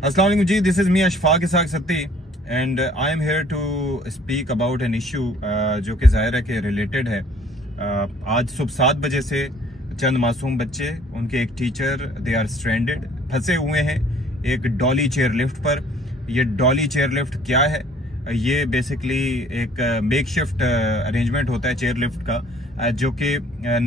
अस्सलाम वालेकुम जी, this is me Ashfaq Isaq Satti and I am here to speak about an issue जो कि जाहिर है कि रिलेटेड है। आज सुबह 7 बजे से चंद मासूम बच्चे, उनके एक टीचर, दे आर स्ट्रैंडेड, फंसे हुए हैं एक डॉली चेयर लिफ्ट पर। ये डॉली चेयर लिफ्ट क्या है? ये बेसिकली एक मेकशिफ्ट अरेंजमेंट होता है चेयर लिफ्ट का, जो कि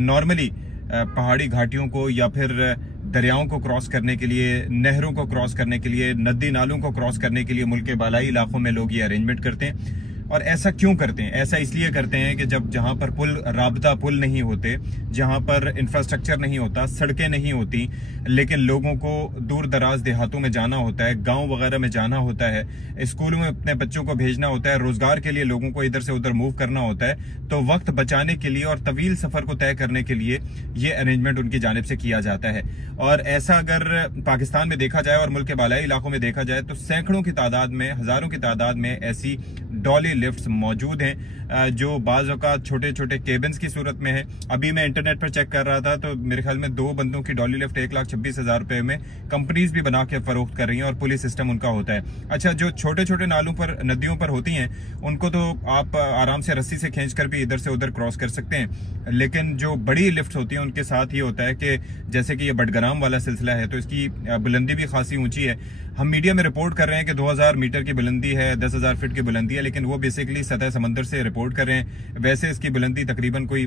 नॉर्मली पहाड़ी घाटियों को या फिर दरियाओं को क्रॉस करने के लिए, नहरों को क्रॉस करने के लिए, नदी नालों को क्रॉस करने के लिए मुल्क के बालाई इलाकों में लोग ये अरेंजमेंट करते हैं। और ऐसा क्यों करते हैं? ऐसा इसलिए करते हैं कि जब जहां पर राबता पुल नहीं होते, जहां पर इंफ्रास्ट्रक्चर नहीं होता, सड़कें नहीं होती, लेकिन लोगों को दूर दराज देहातों में जाना होता है, गांव वगैरह में जाना होता है, स्कूलों में अपने बच्चों को भेजना होता है, रोजगार के लिए लोगों को इधर से उधर मूव करना होता है, तो वक्त बचाने के लिए और तवील सफर को तय करने के लिए ये अरेंजमेंट उनकी जानिब से किया जाता है। और ऐसा अगर पाकिस्तान में देखा जाए और मुल्क के बालाई इलाकों में देखा जाए तो सैकड़ों की तादाद में, हजारों की तादाद में ऐसी डॉली लिफ्ट्स मौजूद हैं, जो बाज़ औक़ात छोटे छोटे केबिन्स की सूरत में है। अभी मैं इंटरनेट पर चेक कर रहा था तो मेरे ख्याल में 2 बंदों की डॉली लिफ्ट 1,26,000 रुपए में कंपनीज भी बना के फरोख्त कर रही हैं और पुलिस सिस्टम उनका होता है। अच्छा, जो छोटे छोटे नालों पर, नदियों पर होती हैं, उनको तो आप आराम से रस्सी से खींच कर भी इधर से उधर क्रॉस कर सकते हैं, लेकिन जो बड़ी लिफ्ट होती हैं उनके साथ ये होता है कि जैसे कि ये बडग्राम वाला सिलसिला है तो इसकी बुलंदी भी खासी ऊंची है। हम मीडिया में रिपोर्ट कर रहे हैं कि 2000 मीटर की बुलंदी है, 10,000 फीट की बुलंदी है, लेकिन वो बेसिकली सतह समंदर से रिपोर्ट कर रहे हैं। वैसे इसकी बुलंदी तकरीबन कोई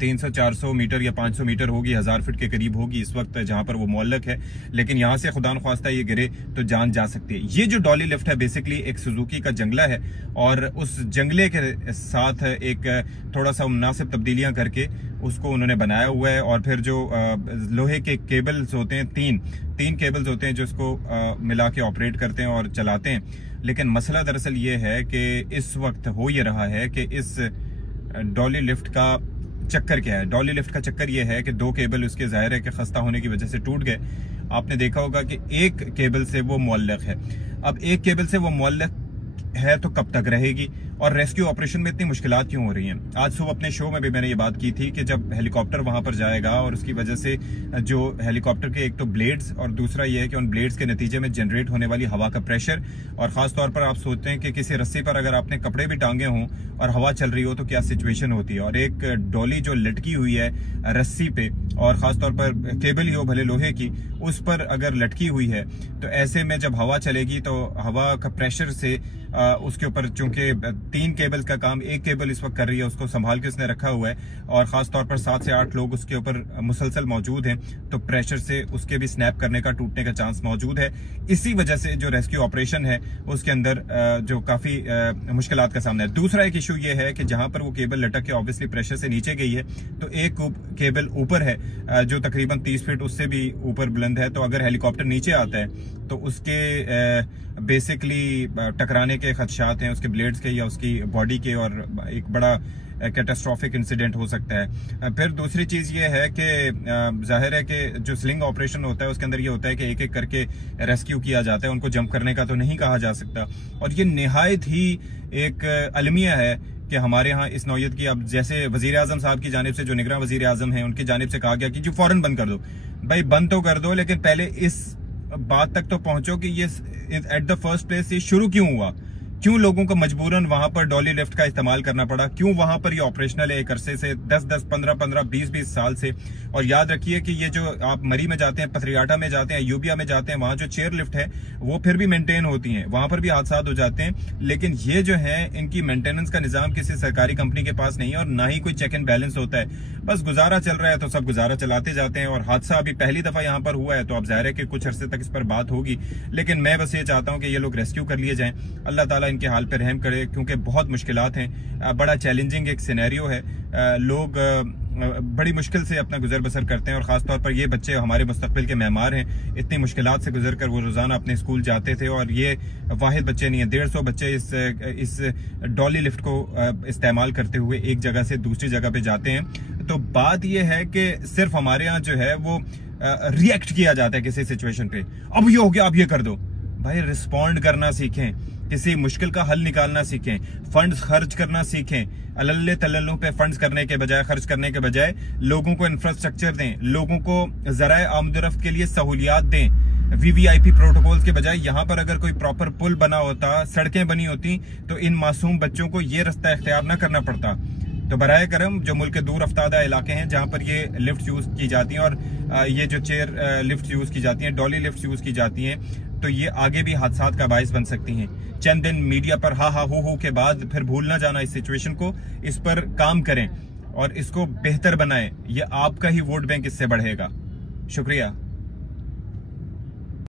300-400 मीटर या 500 मीटर होगी, 1000 फीट के करीब होगी इस वक्त जहां पर वो मुअल्लक है, लेकिन यहां से खुदा न ख्वास्ता ये गिरे तो जान जा सकती है। ये जो डॉली लिफ्ट है बेसिकली एक सुजुकी का जंगला है और उस जंगले के साथ एक थोड़ा सा मुनासिब तब्दीलियां करके उसको उन्होंने बनाया हुआ है। और फिर जो लोहे के केबल्स होते हैं, तीन केबल्स होते हैं जो इसको मिला के ऑपरेट करते हैं और चलाते हैं। लेकिन मसला दरअसल ये है कि इस वक्त हो ये रहा है कि इस डॉली लिफ्ट का चक्कर क्या है? डॉली लिफ्ट का चक्कर ये है कि 2 केबल उसके जाहिर है कि खस्ता होने की वजह से टूट गए। आपने देखा होगा कि एक केबल से वो मुअल्लक है। अब एक केबल से वो मुअल्लक है तो कब तक रहेगी? और रेस्क्यू ऑपरेशन में इतनी मुश्किलात क्यों हो रही हैं? आज सुबह अपने शो में भी मैंने ये बात की थी कि जब हेलीकॉप्टर वहां पर जाएगा और उसकी वजह से जो हेलीकॉप्टर के एक तो ब्लेड्स और दूसरा ये है कि उन ब्लेड्स के नतीजे में जनरेट होने वाली हवा का प्रेशर, और खासतौर पर आप सोचते हैं कि किसी रस्सी पर अगर आपने कपड़े भी टांगे हों और हवा चल रही हो तो क्या सिचुएशन होती है। और एक डॉली जो लटकी हुई है रस्सी पे, और खासतौर पर केबल ही हो भले लोहे की, उस पर अगर लटकी हुई है तो ऐसे में जब हवा चलेगी तो हवा का प्रेशर से उसके ऊपर, चूंकि 3 केबल का काम एक केबल इस वक्त कर रही है, उसको संभाल के उसने रखा हुआ है और खासतौर पर 7 से 8 लोग उसके ऊपर मुसलसल मौजूद हैं, तो प्रेशर से उसके भी स्नैप करने का, टूटने का चांस मौजूद है। इसी वजह से जो रेस्क्यू ऑपरेशन है उसके अंदर जो काफी मुश्किलात का सामना है। दूसरा एक इशू ये है कि जहां पर वो केबल लटक के ऑब्वियसली प्रेशर से नीचे गई है तो एक केबल ऊपर है जो तकरीबन 30 फीट उससे भी ऊपर बुलंद है, तो अगर हेलीकॉप्टर नीचे आता है तो उसके बेसिकली टकराने के खदशात हैं, उसके ब्लेड्स के या उसकी बॉडी के, और एक बड़ा कैटास्ट्रॉफिक इंसिडेंट हो सकता है। फिर दूसरी चीज ये है कि जाहिर है कि जो स्लिंग ऑपरेशन होता है उसके अंदर ये होता है कि एक एक करके रेस्क्यू किया जाता है, उनको जंप करने का तो नहीं कहा जा सकता। और ये निहायत ही एक अलमिया है कि हमारे यहाँ इस नौयत की, अब जैसे वजीर आजम साहब की जानिब से, जो निगरान वजीर आजम है, उनकी जानिब से कहा गया कि जो फौरन बंद कर दो। भाई बंद तो कर दो, लेकिन पहले इस बात तक तो पहुंचो कि ये एट द फर्स्ट प्लेस ये शुरू क्यों हुआ, क्यों लोगों को मजबूरन वहां पर डॉली लिफ्ट का इस्तेमाल करना पड़ा, क्यों वहां पर ये ऑपरेशनल है एक अरसे से, 10-10, 15-15, 20-20 साल से। और याद रखिए कि ये जो आप मरी में जाते हैं, पथरियाटा में जाते हैं, यूबिया में जाते हैं, वहां जो चेयर लिफ्ट है वो फिर भी मेंटेन होती हैं, वहां पर भी हादसा हो जाते हैं, लेकिन ये जो है इनकी मेंटेनेंस का निजाम किसी सरकारी कंपनी के पास नहीं है और ना ही कोई चेक एंड बैलेंस होता है। बस गुजारा चल रहा है तो सब गुजारा चलाते जाते हैं। और हादसा अभी पहली दफा यहाँ पर हुआ है तो अब जाहिर है कि कुछ अरसे तक इस पर बात होगी, लेकिन मैं बस ये चाहता हूँ कि ये लोग रेस्क्यू कर लिए जाएं। अल्लाह ताला इनके हाल पर रहम करे, क्योंकि बहुत मुश्किलात हैं, बड़ा चैलेंजिंग एक सिनेरियो है। लोग बड़ी मुश्किल से अपना गुजर बसर करते हैं और खासतौर पर ये बच्चे हमारे मुस्तकबिल के मेहमान हैं। इतनी मुश्किलात से गुजर कर वो रोजाना अपने स्कूल जाते थे और ये वाहिद बच्चे नहीं है, 150 बच्चे इस डॉली लिफ्ट को इस्तेमाल करते हुए एक जगह से दूसरी जगह पे जाते हैं। तो बात ये है कि सिर्फ हमारे यहाँ जो है वो रिएक्ट किया जाता है किसी सिचुएशन पे, अब ये हो गया अब ये कर दो। भाई रिस्पॉन्ड करना सीखें, किसी मुश्किल का हल निकालना सीखें, फंड्स खर्च करना सीखें। अल्ले तल्लों पे फंड्स करने के बजाय, खर्च करने के बजाय लोगों को इंफ्रास्ट्रक्चर दें, लोगों को ज़राए आमदरफ्त के लिए सहूलियात दें। VVIP प्रोटोकॉल्स के बजाय यहाँ पर अगर कोई प्रॉपर पुल बना होता, सड़कें बनी होती, तो इन मासूम बच्चों को ये रास्ता इख्तियार ना करना पड़ता। तो बराए करम जो मुल्क के दूर अफ्तादा इलाके हैं जहाँ पर ये लिफ्ट यूज की जाती हैं और ये जो चेयर लिफ्ट यूज की जाती हैं, डॉली लिफ्ट यूज की जाती हैं, तो ये आगे भी हादसात का बायस बन सकती हैं। चंद दिन मीडिया पर हा हो के बाद फिर भूल ना जाना इस सिचुएशन को, इस पर काम करें और इसको बेहतर बनाएं। ये आपका ही वोट बैंक इससे बढ़ेगा। शुक्रिया।